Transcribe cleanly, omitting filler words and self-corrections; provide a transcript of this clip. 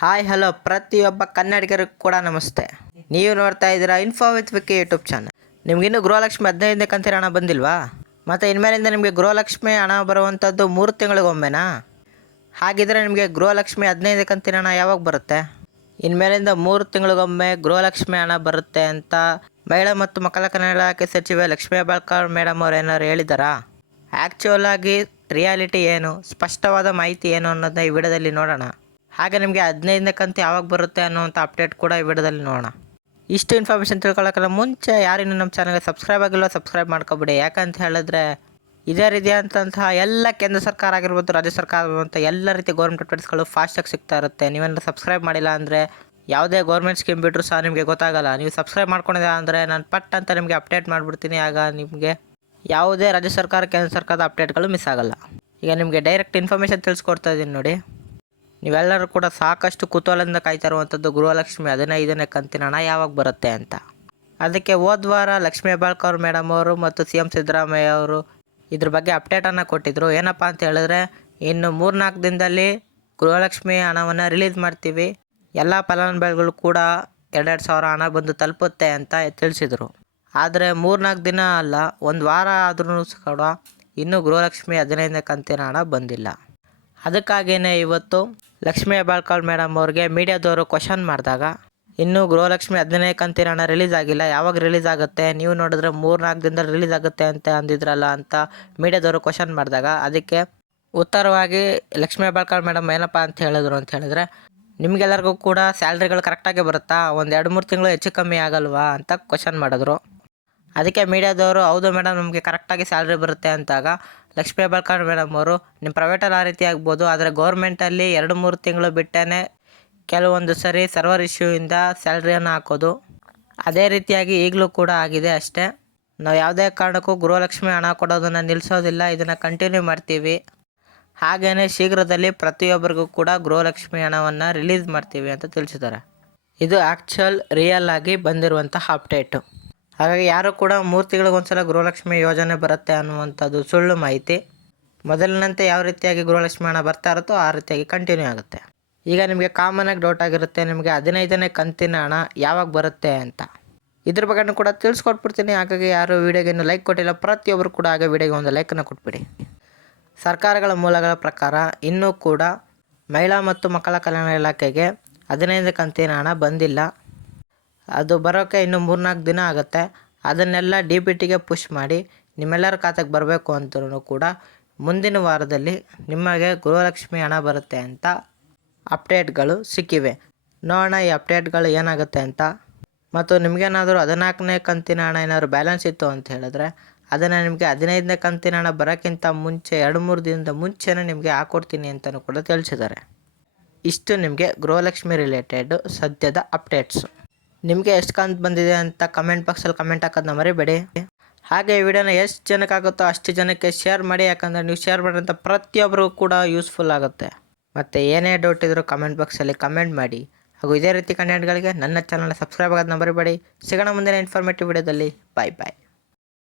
Hi hello ಪ್ರತಿಯೊಬ್ಬ ಕನ್ನಡಿಗರಿಗೂ ಕೂಡ ನಮಸ್ತೆ. ನೀವು ನೋಡ್ತಾ ಇದ್ದೀರಾ Info with Vicky YouTube channel. ನಿಮಗಿನ್ನೂ ಗೃಹಲಕ್ಷ್ಮಿ 15ನೇ ಕಂತಿನ ಹಣ ಬಂದಿಲ್ವಾ? ಮತ್ತು ಇನ್ಮೇಲಿಂದ ನಿಮಗೆ ಗೃಹಲಕ್ಷ್ಮಿ ಹಣ ಬರುವಂಥದ್ದು 3 ತಿಂಗಳಿಗೊಮ್ಮೆನಾ? ಹಾಗಿದ್ರೆ ನಿಮಗೆ ಗೃಹಲಕ್ಷ್ಮಿ 15ನೇ ಕಂತಿನ ಹಣ ಯಾವಾಗ ಬರುತ್ತೆ? ಇನ್ಮೇಲಿಂದ 3 ತಿಂಗಳಿಗೊಮ್ಮೆ ಗೃಹಲಕ್ಷ್ಮಿ ಹಣ ಬರುತ್ತೆ ಅಂತ ಮಹಿಳಾ ಮತ್ತು ಮಕ್ಕಳ ಕಲ್ಯಾಣ ಇಲಾಖೆ ಸಚಿವೆ ಲಕ್ಷ್ಮೀ ಹೆಬ್ಬಾಳ್ಕರ್ ಮೇಡಮ್ ಅವ್ರು ಏನಾದ್ರು ಹೇಳಿದಾರಾ? ಆ್ಯಕ್ಚುಯಲ್ ಆಗಿ ರಿಯಾಲಿಟಿ ಏನು, ಸ್ಪಷ್ಟವಾದ ಮಾಹಿತಿ ಏನು ಅನ್ನೋದನ್ನ ಈ ವಿಡಿಯೋದಲ್ಲಿ ನೋಡೋಣ. ಹಾಗೆ ನಿಮಗೆ 15ನೇ ಕಂತು ಯಾವಾಗ ಬರುತ್ತೆ ಅನ್ನೋವಂಥ ಅಪ್ಡೇಟ್ ಕೂಡ ಈ ವಿಡಿಯೋದಲ್ಲಿ ನೋಡೋಣ. ಇಷ್ಟು ಇನ್ಫಾರ್ಮೇಷನ್ ತಿಳ್ಕೊಳ್ಳೋಕ್ಕಿಂತ ಮುಂಚೆ ಯಾರಿನ್ನೂ ನಮ್ಮ ಚಾನಲ್ಗೆ ಸಬ್ಸ್ಕ್ರೈಬ್ ಆಗಿಲ್ಲ ಸಬ್ಸ್ಕ್ರೈಬ್ ಮಾಡ್ಕೊಬಿಡಿ. ಯಾಕಂತ ಹೇಳಿದ್ರೆ ಇದೇ ರೀತಿಯಾದಂತಹ ಎಲ್ಲ ಕೇಂದ್ರ ಸರ್ಕಾರ ಆಗಿರ್ಬೋದು, ರಾಜ್ಯ ಸರ್ಕಾರ ಆಗಿರುವಂಥ ಎಲ್ಲ ರೀತಿ ಗೌರ್ಮೆಂಟ್ ಅಪ್ಡೇಟ್ಸ್ಗಳು ಫಾಸ್ಟಾಗಿ ಸಿಗ್ತಾ ಇರುತ್ತೆ. ನೀವೇನಾದ್ರು ಸಬ್ಸ್ಕ್ರೈಬ್ ಮಾಡಿಲ್ಲ ಅಂದರೆ ಯಾವುದೇ ಗೌರ್ಮೆಂಟ್ ಸ್ಕೀಮ್ ಬಿಟ್ಟರು ಸಹ ನಿಮಗೆ ಗೊತ್ತಾಗಲ್ಲ. ನೀವು ಸಬ್ಸ್ಕ್ರೈಬ್ ಮಾಡ್ಕೊಂಡಿಲ್ಲ ಅಂದರೆ ನಾನು ಪಟ್ ಅಂತ ನಿಮಗೆ ಅಪ್ಡೇಟ್ ಮಾಡಿಬಿಡ್ತೀನಿ. ಆಗ ನಿಮಗೆ ಯಾವುದೇ ರಾಜ್ಯ ಸರ್ಕಾರ ಕೇಂದ್ರ ಸರ್ಕಾರದ ಅಪ್ಡೇಟ್ಗಳು ಮಿಸ್ ಆಗಲ್ಲ. ಈಗ ನಿಮಗೆ ಡೈರೆಕ್ಟ್ ಇನ್ಫಾರ್ಮೇಷನ್ ತಿಳಿಸ್ಕೊಡ್ತಾ ಇದ್ದೀನಿ ನೋಡಿ. ನೀವೆಲ್ಲರೂ ಕೂಡ ಸಾಕಷ್ಟು ಕುತೂಹಲದಿಂದ ಕಾಯ್ತಾ ಇರುವಂಥದ್ದು ಗೃಹಲಕ್ಷ್ಮಿ 15ನೇ ಕಂತಿನ ಹಣ ಯಾವಾಗ ಬರುತ್ತೆ ಅಂತ. ಅದಕ್ಕೆ ಹೋದ ವಾರ ಲಕ್ಷ್ಮೀ ಹೆಬ್ಬಾಳ್ಕರ್ ಮೇಡಮ್ ಅವರು ಮತ್ತು ಸಿ ಎಂ ಸಿದ್ದರಾಮಯ್ಯ ಅವರು ಇದ್ರ ಬಗ್ಗೆ ಅಪ್ಡೇಟನ್ನು ಕೊಟ್ಟಿದ್ದರು. ಏನಪ್ಪ ಅಂತ ಹೇಳಿದ್ರೆ, ಇನ್ನು 3-4 ದಿನದಲ್ಲಿ ಗೃಹಲಕ್ಷ್ಮಿ ಹಣವನ್ನು ರಿಲೀಸ್ ಮಾಡ್ತೀವಿ, ಎಲ್ಲ ಫಲಾನುಭವಿಗಳು ಕೂಡ 2,2 ಸಾವಿರ ಹಣ ಬಂದು ತಲುಪುತ್ತೆ ಅಂತ ತಿಳಿಸಿದರು. ಆದರೆ 3-4 ದಿನ ಅಲ್ಲ, ಒಂದು ವಾರ ಆದ್ರೂ ಕೂಡ ಇನ್ನೂ ಗೃಹಲಕ್ಷ್ಮಿ 15ನೇ ಕಂತಿನ ಹಣ ಬಂದಿಲ್ಲ. ಅದಕ್ಕಾಗಿಯೇ ಇವತ್ತು ಲಕ್ಷ್ಮೀ ಹೆಬ್ಬಾಳ್ಕರ್ ಮೇಡಮ್ ಅವ್ರಿಗೆ ಮೀಡಿಯಾದವರು ಕ್ವಶನ್ ಮಾಡಿದಾಗ, ಇನ್ನೂ ಗೃಹಲಕ್ಷ್ಮಿ 15ನೇ ಕಂತಿನ ಹಣ ರಿಲೀಸ್ ಆಗಿಲ್ಲ, ಯಾವಾಗ ರಿಲೀಸ್ ಆಗುತ್ತೆ, ನೀವು ನೋಡಿದ್ರೆ 3-4 ದಿನದಲ್ಲಿ ರಿಲೀಸ್ ಆಗುತ್ತೆ ಅಂತ ಅಂದಿದ್ರಲ್ಲ ಅಂತ ಮೀಡಿಯಾದವರು ಕ್ವಶನ್ ಮಾಡಿದಾಗ, ಅದಕ್ಕೆ ಉತ್ತರವಾಗಿ ಲಕ್ಷ್ಮೀ ಹೆಬ್ಬಾಳ್ಕರ್ ಮೇಡಮ್ ಏನಪ್ಪ ಅಂತ ಹೇಳಿದ್ರು ಅಂತ ಹೇಳಿದ್ರೆ, ನಿಮಗೆಲ್ಲರಿಗೂ ಕೂಡ ಸ್ಯಾಲ್ರಿಗಳು ಕರೆಕ್ಟಾಗಿ ಬರುತ್ತಾ, ಒಂದು 2-3 ತಿಂಗಳು ಹೆಚ್ಚು ಕಮ್ಮಿ ಆಗಲ್ವಾ ಅಂತ ಕ್ವಶನ್ ಮಾಡಿದ್ರು. ಅದಕ್ಕೆ ಮೀಡಿಯಾದವರು ಹೌದು ಮೇಡಮ್ ನಮಗೆ ಕರೆಕ್ಟಾಗಿ ಸ್ಯಾಲ್ರಿ ಬರುತ್ತೆ ಅಂತಾಗ ಲಕ್ಷ್ಮೀ ಹೆಬ್ಬಾಳ್ಕರ್ ಮೇಡಮ್ ಅವರು, ನಿಮ್ಮ ಪ್ರೈವೇಟಲ್ಲಿ ಆ ರೀತಿ ಆಗ್ಬೋದು, ಆದರೆ ಗೌರ್ಮೆಂಟಲ್ಲಿ 2-3 ತಿಂಗಳು ಬಿಟ್ಟೇ ಕೆಲವೊಂದು ಸರಿ ಸರ್ವರ್ ಇಶ್ಯೂಯಿಂದ ಸ್ಯಾಲ್ರಿಯನ್ನು ಹಾಕೋದು. ಅದೇ ರೀತಿಯಾಗಿ ಈಗಲೂ ಕೂಡ ಆಗಿದೆ ಅಷ್ಟೇ. ನಾವು ಯಾವುದೇ ಕಾರಣಕ್ಕೂ ಗೃಹಲಕ್ಷ್ಮಿ ಹಣ ಕೊಡೋದನ್ನು ನಿಲ್ಲಿಸೋದಿಲ್ಲ, ಇದನ್ನು ಕಂಟಿನ್ಯೂ ಮಾಡ್ತೀವಿ. ಹಾಗೆಯೇ ಶೀಘ್ರದಲ್ಲಿ ಪ್ರತಿಯೊಬ್ಬರಿಗೂ ಕೂಡ ಗೃಹಲಕ್ಷ್ಮಿ ಹಣವನ್ನು ರಿಲೀಸ್ ಮಾಡ್ತೀವಿ ಅಂತ ತಿಳಿಸಿದ್ದಾರೆ. ಇದು ಆ್ಯಕ್ಚುಯಲ್ ರಿಯಲ್ ಆಗಿ ಬಂದಿರುವಂತಹ ಅಪ್ಡೇಟು. ಹಾಗಾಗಿ ಯಾರು ಕೂಡ 3 ತಿಂಗಳಿಗೊಂದ್ಸಲ ಗೃಹಲಕ್ಷ್ಮಿ ಯೋಜನೆ ಬರುತ್ತೆ ಅನ್ನುವಂಥದ್ದು ಸುಳ್ಳು ಮಾಹಿತಿ. ಮೊದಲಿನಂತೆ ಯಾವ ರೀತಿಯಾಗಿ ಗೃಹಲಕ್ಷ್ಮಿ ಹಣ ಬರ್ತಾ ಇರುತ್ತೋ ಆ ರೀತಿಯಾಗಿ ಕಂಟಿನ್ಯೂ ಆಗುತ್ತೆ. ಈಗ ನಿಮಗೆ ಕಾಮನಾಗಿ ಡೌಟ್ ಆಗಿರುತ್ತೆ, ನಿಮಗೆ 15ನೇ ಕಂತಿನ ಹಣ ಯಾವಾಗ ಬರುತ್ತೆ ಅಂತ. ಇದ್ರ ಬಗ್ಗೆ ಕೂಡ ತಿಳಿಸ್ಕೊಟ್ಬಿಡ್ತೀನಿ. ಹಾಗಾಗಿ ಯಾರು ವೀಡಿಯೋಗೆ ಇನ್ನೂ ಲೈಕ್ ಕೊಟ್ಟಿಲ್ಲ ಪ್ರತಿಯೊಬ್ಬರು ಕೂಡ ಆಗ ವೀಡಿಯೋಗೆ ಒಂದು ಲೈಕನ್ನು ಕೊಟ್ಬಿಡಿ. ಸರ್ಕಾರಗಳ ಮೂಲಗಳ ಪ್ರಕಾರ ಇನ್ನೂ ಕೂಡ ಮಹಿಳಾ ಮತ್ತು ಮಕ್ಕಳ ಕಲ್ಯಾಣ ಇಲಾಖೆಗೆ 15ನೇ ಕಂತಿನ ಹಣ ಬಂದಿಲ್ಲ. ಅದು ಬರೋಕ್ಕೆ ಇನ್ನೂ 3-4 ದಿನ ಆಗುತ್ತೆ. ಅದನ್ನೆಲ್ಲ DBTಗೆ ಪುಷ್ ಮಾಡಿ ನಿಮ್ಮೆಲ್ಲರ ಖಾತೆಗೆ ಬರಬೇಕು ಅಂತಲೂ ಕೂಡ ಮುಂದಿನ ವಾರದಲ್ಲಿ ನಿಮಗೆ ಗೃಹಲಕ್ಷ್ಮಿ ಹಣ ಬರುತ್ತೆ ಅಂತ ಅಪ್ಡೇಟ್ಗಳು ಸಿಕ್ಕಿವೆ. ನೋಡೋಣ ಈ ಅಪ್ಡೇಟ್ಗಳು ಏನಾಗುತ್ತೆ ಅಂತ. ಮತ್ತು ನಿಮಗೇನಾದರೂ 14ನೇ ಕಂತಿನ ಹಣ ಏನಾದರೂ ಬ್ಯಾಲೆನ್ಸ್ ಇತ್ತು ಅಂತ ಹೇಳಿದ್ರೆ ಅದನ್ನು ನಿಮಗೆ 15ನೇ ಕಂತಿನ ಹಣ ಬರೋಕ್ಕಿಂತ ಮುಂಚೆ 2-3 ದಿನದ ಮುಂಚೆನೇ ನಿಮಗೆ ಹಾಕ್ಕೊಡ್ತೀನಿ ಅಂತಲೂ ಕೂಡ ತಿಳಿಸಿದ್ದಾರೆ. ಇಷ್ಟು ನಿಮಗೆ ಗೃಹಲಕ್ಷ್ಮಿ ರಿಲೇಟೆಡ್ ಸದ್ಯದ ಅಪ್ಡೇಟ್ಸು. ನಿಮಗೆ ಎಷ್ಟು ಕಂತು ಬಂದಿದೆ ಅಂತ ಕಮೆಂಟ್ ಬಾಕ್ಸಲ್ಲಿ ಕಮೆಂಟ್ ಹಾಕೋದನ್ನ ಮರಿಬೇಡಿ. ಹಾಗೆ ಈ ವಿಡಿಯೋನ ಎಷ್ಟು ಜನಕ್ಕಾಗುತ್ತೋ ಅಷ್ಟು ಜನಕ್ಕೆ ಶೇರ್ ಮಾಡಿ. ಯಾಕಂದರೆ ನೀವು ಶೇರ್ ಮಾಡೋಂಥ ಪ್ರತಿಯೊಬ್ಬರಿಗೂ ಕೂಡ ಯೂಸ್ಫುಲ್ ಆಗುತ್ತೆ. ಮತ್ತು ಏನೇ ಡೌಟ್ ಇದ್ದರೂ ಕಮೆಂಟ್ ಬಾಕ್ಸಲ್ಲಿ ಕಮೆಂಟ್ ಮಾಡಿ. ಹಾಗೂ ಇದೇ ರೀತಿ ಕಂಟೆಂಟ್ಗಳಿಗೆ ನನ್ನ ಚಾನಲ್ನ ಸಬ್ಸ್ಕ್ರೈಬ್ ಆಗೋದನ್ನ ಮರಿಬೇಡಿ. ಸಿಗೋಣ ಮುಂದಿನ ಇನ್ಫಾರ್ಮೇಟಿವ್ ವಿಡಿಯೋದಲ್ಲಿ. ಬಾಯ್ ಬಾಯ್.